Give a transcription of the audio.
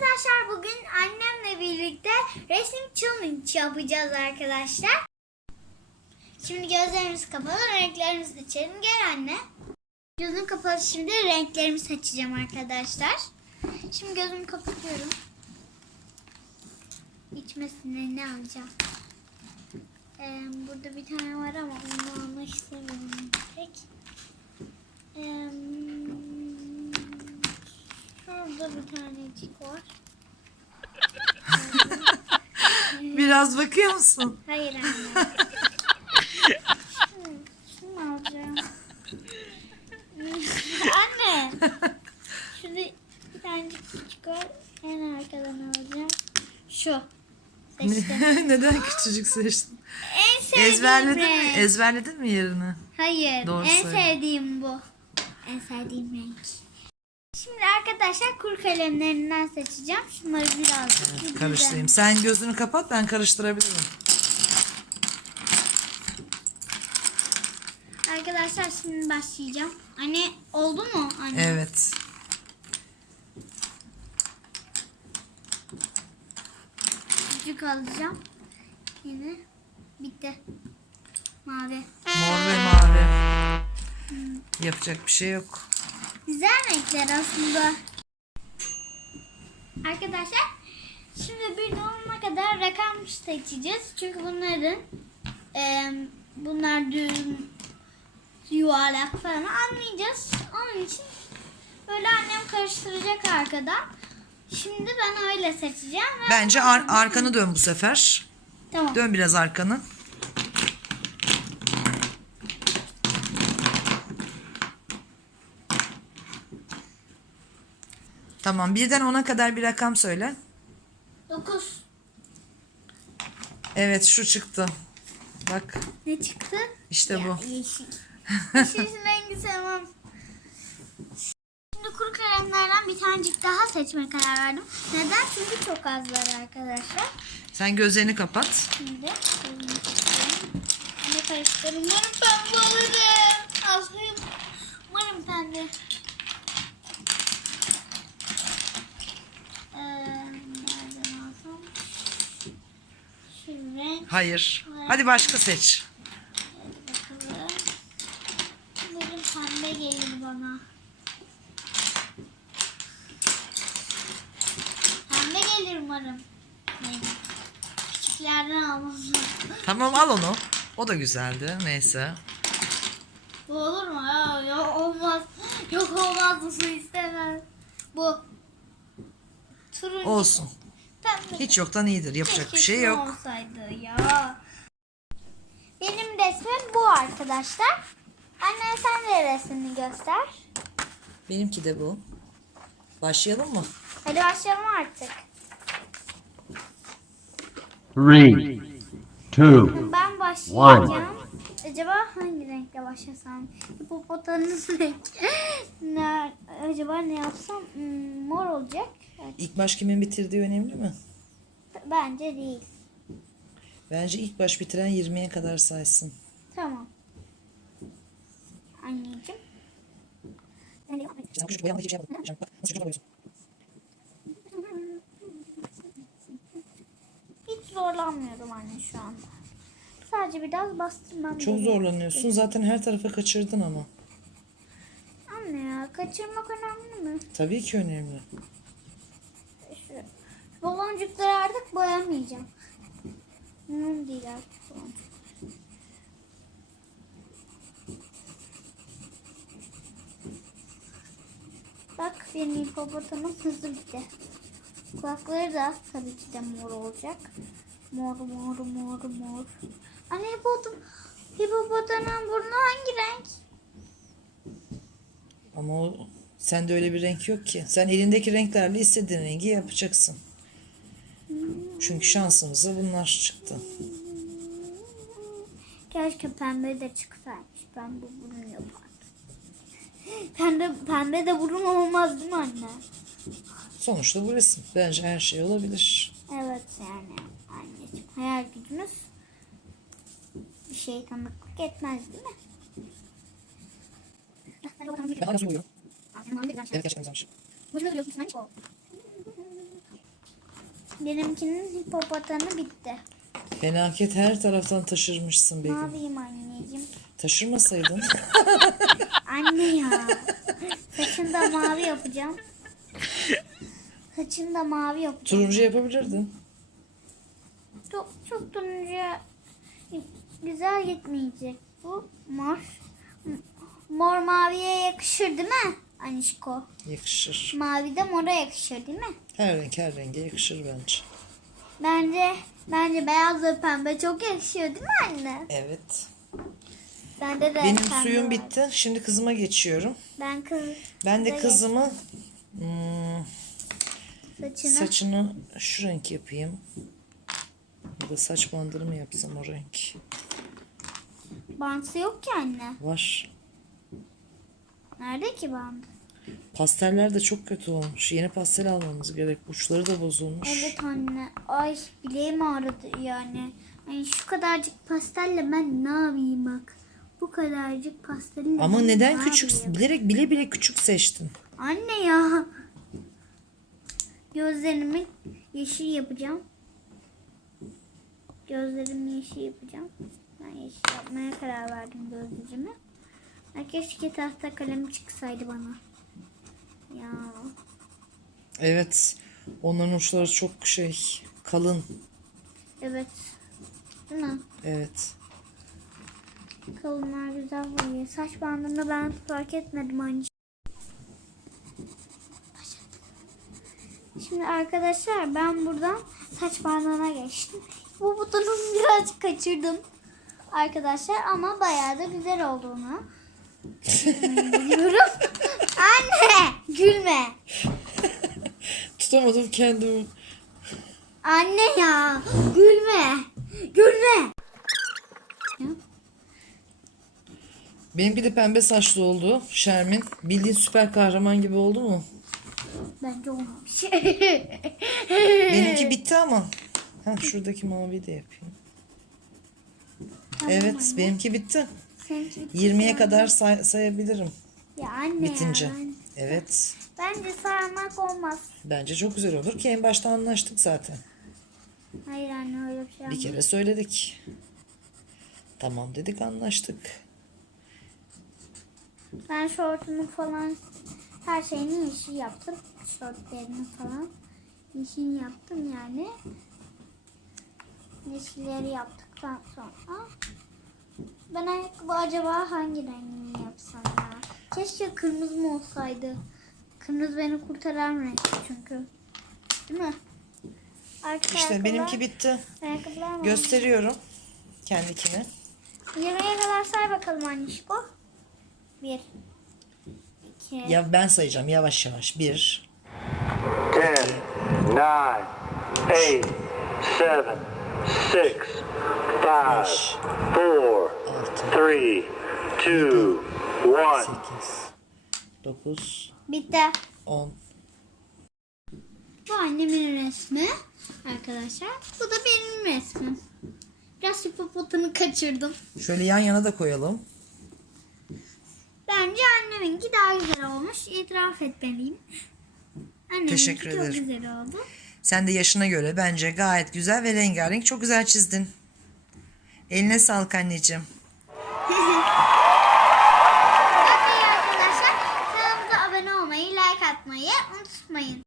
Arkadaşlar bugün annemle birlikte resim challenge yapacağız arkadaşlar. Şimdi gözlerimiz kapalı, renklerimizi seçelim. Gel anne. Gözüm kapalı şimdi renklerimi seçeceğim arkadaşlar. Şimdi gözümü kapatıyorum. İçmesine ne alacağım? Ee, burada bir tane var ama onu almak istemiyorum pek. Ee, şurada bir tanecik var. Biraz bakıyor musun? Hayır anne. Şunu, şunu alacağım. anne. Şurada bir tanecik küçük var. En arkadan alacağım. Şu. Seçtim. Neden küçücük seçtin? en sevdiğim Ezberledin mi? renk. Ezberledin mi yerini? Hayır. Doğru en söyle. sevdiğim bu. En sevdiğim renk. Şimdi arkadaşlar kuru kalemlerinden seçeceğim. Şunları birazcık bir Karıştırayım. Sen gözünü kapat ben karıştırabilirim. Arkadaşlar şimdi başlayacağım. Anne oldu mu anne? Evet. Küçük alacağım. Yine bitti. Mavi. Mor ve mavi. Yapacak bir şey yok. Güzel renkler aslında. Arkadaşlar şimdi bir olana kadar rakam seçeceğiz. Çünkü bunların e, bunlar düğüm, yuvarlak falan anlayacağız. Onun için böyle annem karıştıracak arkadan. Şimdi ben öyle seçeceğim. Bence ar- arkanı dön bu sefer. Tamam. Dön biraz arkanı. Tamam birden ona kadar bir rakam söyle. 9. Evet şu çıktı. Bak Ne çıktı? işte Ya, bu. Yeşil. Yeşil rengi sevmem. Şimdi kuru kalemlerden bir tanecik daha seçmeye karar verdim. Neden? Çünkü çok az var arkadaşlar. Sen gözlerini kapat. Şimdi. Anne karıştırırım. Umarım pembe alırım. Alayım. Umarım pembe. Ee, nereden alsam? Şu renk. Hayır. Hadi başka seç. Bakalım. Umarım pembe gelir bana. Pembe gelir umarım. Benim. Küçüklerden almam lazım. Tamam al onu. O da güzeldi. Neyse. Bu olur mu? Ya, yok olmaz. Yok olmaz bu su istemez. Bu. Turuncu. Olsun. Pembe. Hiç yoktan iyidir. Yapacak Keşke bir şey yok. olsaydı ya. Benim resmim bu arkadaşlar. Anne sen de resmini göster. Benimki de bu. Başlayalım mı? Hadi başlayalım artık. Three, two, Ben başlayacağım. Acaba hangi renkle başlasam? Hipopotamız renk. ne, acaba ne yapsam? Hmm, mor olacak. Evet, İlk baş kimin bitirdiği önemli mi? Bence değil. Bence ilk baş bitiren 20'ye kadar saysın. Tamam. Anneciğim. Sen küçük boyanla hiçbir şey yapmadın. Bak nasıl çocuk oluyorsun. Hiç zorlanmıyorum anne şu anda. Sadece biraz bastırmam Çok gerekiyor. zorlanıyorsun. Zaten her tarafa kaçırdın ama. Anne ya kaçırmak önemli mi? Tabii ki önemli. Şu baloncukları artık boyamayacağım. Mum değil artık baloncuk. Bak benim hipopotamım hızlı gitti. Kulakları da tabii ki de mor olacak. Mor mor mor mor. Anne hipopotam, hipopotamın burnu hangi renk? Ama o, sende öyle bir renk yok ki. Sen elindeki renklerle istediğin rengi yapacaksın. Çünkü şansımıza bunlar çıktı. Keşke pembe de çıksaymış. Pembe burun yapardı. Pembe, pembe de burun olmaz değil mi anne? Sonuçta bu resim. Bence her şey olabilir. Evet yani anneciğim. Hayal gücümüz bir şey tanıklık etmez değil mi? Ben hala söylüyorum. Evet gerçekten güzelmiş. Benimkinin hipopotamı bitti. Felaket her taraftan taşırmışsın Ne Begüm. yapayım anneciğim? Taşırmasaydın. Anne ya. Saçını da mavi yapacağım. Saçını da mavi yapacağım. Turuncu yapabilirdin. Çok, çok turuncuya güzel gitmeyecek. Bu mor. Mor maviye yakışır değil mi Anişko? Yakışır. Mavi de mora yakışır değil mi? Her renk her renge yakışır bence. Bence bence beyaz ve pembe çok yakışıyor değil mi anne? Evet. Bende de Benim pembe suyum var. bitti. Şimdi kızıma geçiyorum. Ben kız Ben de kızımı hmm, saçını saçını şu renk yapayım. Ya da saç bandını mı yapsam o renk? Bantı yok ki anne. Var. Nerede ki bant? Pasteller de çok kötü olmuş. Yeni pastel almamız gerek. Uçları da bozulmuş. Evet anne. Ay bileğim ağrıdı yani. Ay şu kadarcık pastelle ben ne yapayım bak. Bu kadarcık pastelle Ama ben neden ne küçük yapayım? bilerek bile bile küçük seçtin? Anne ya. Gözlerimi yeşil yapacağım. Gözlerimi yeşil yapacağım. Ben yeşil yapmaya karar verdim. Ay keşke tahta kalem çıksaydı bana. Ya. Evet. Onların uçları çok şey kalın. Evet. Değil mi? Evet. Kalınlar güzel vuruyor. Saç bandını ben fark etmedim aynı Şimdi arkadaşlar ben buradan saç bandına geçtim. Bu butonu biraz kaçırdım. Arkadaşlar ama bayağı da güzel olduğunu biliyorum. Anne gülme. Tutamadım kendimi. Anne ya gülme. Gülme. Benimki de pembe saçlı oldu. Şermin. Bildiğin süper kahraman gibi oldu mu? Bence olmamış. Benimki bitti ama. Ha şuradaki maviyi de yapayım. Evet anne. benimki bitti. Seninki 20'ye kadar say- sayabilirim Ya anne bitince. ya. Evet. Bence sarmak olmaz. Bence çok güzel olur ki en başta anlaştık zaten. Hayır anne öyle bir şey Bir kere söyledik. Tamam dedik anlaştık. Ben şortumu falan her şeyini yeşil yaptım. Şortlarını falan yeşil yaptım yani. Yeşilleri yaptıktan sonra ben ayakkabı acaba hangi rengini yapsam ya? Keşke kırmızı mı olsaydı. Kırmızı beni kurtaran renk çünkü. Değil mi? Arka İşte benimki bitti. Ayakkabılar mı? Gösteriyorum kendikini. Yarıya kadar say bakalım annişko. Bir. iki. Ya ben sayacağım yavaş yavaş. Bir, 10, 9, 8, 7, 6, 5, 4, 3, 2, 1. sekiz, dokuz, Bitti. on. Bu annemin resmi arkadaşlar. Bu da benim resmim. Biraz hipopotamı kaçırdım. Şöyle yan yana da koyalım. Bence anneminki daha güzel olmuş. İtiraf etmeliyim. Anneminki Teşekkür çok ederim. güzel oldu. Sen de yaşına göre bence gayet güzel ve rengarenk. Çok güzel çizdin. Eline sağlık anneciğim. Bakın arkadaşlar kanalımıza abone olmayı, like atmayı unutmayın.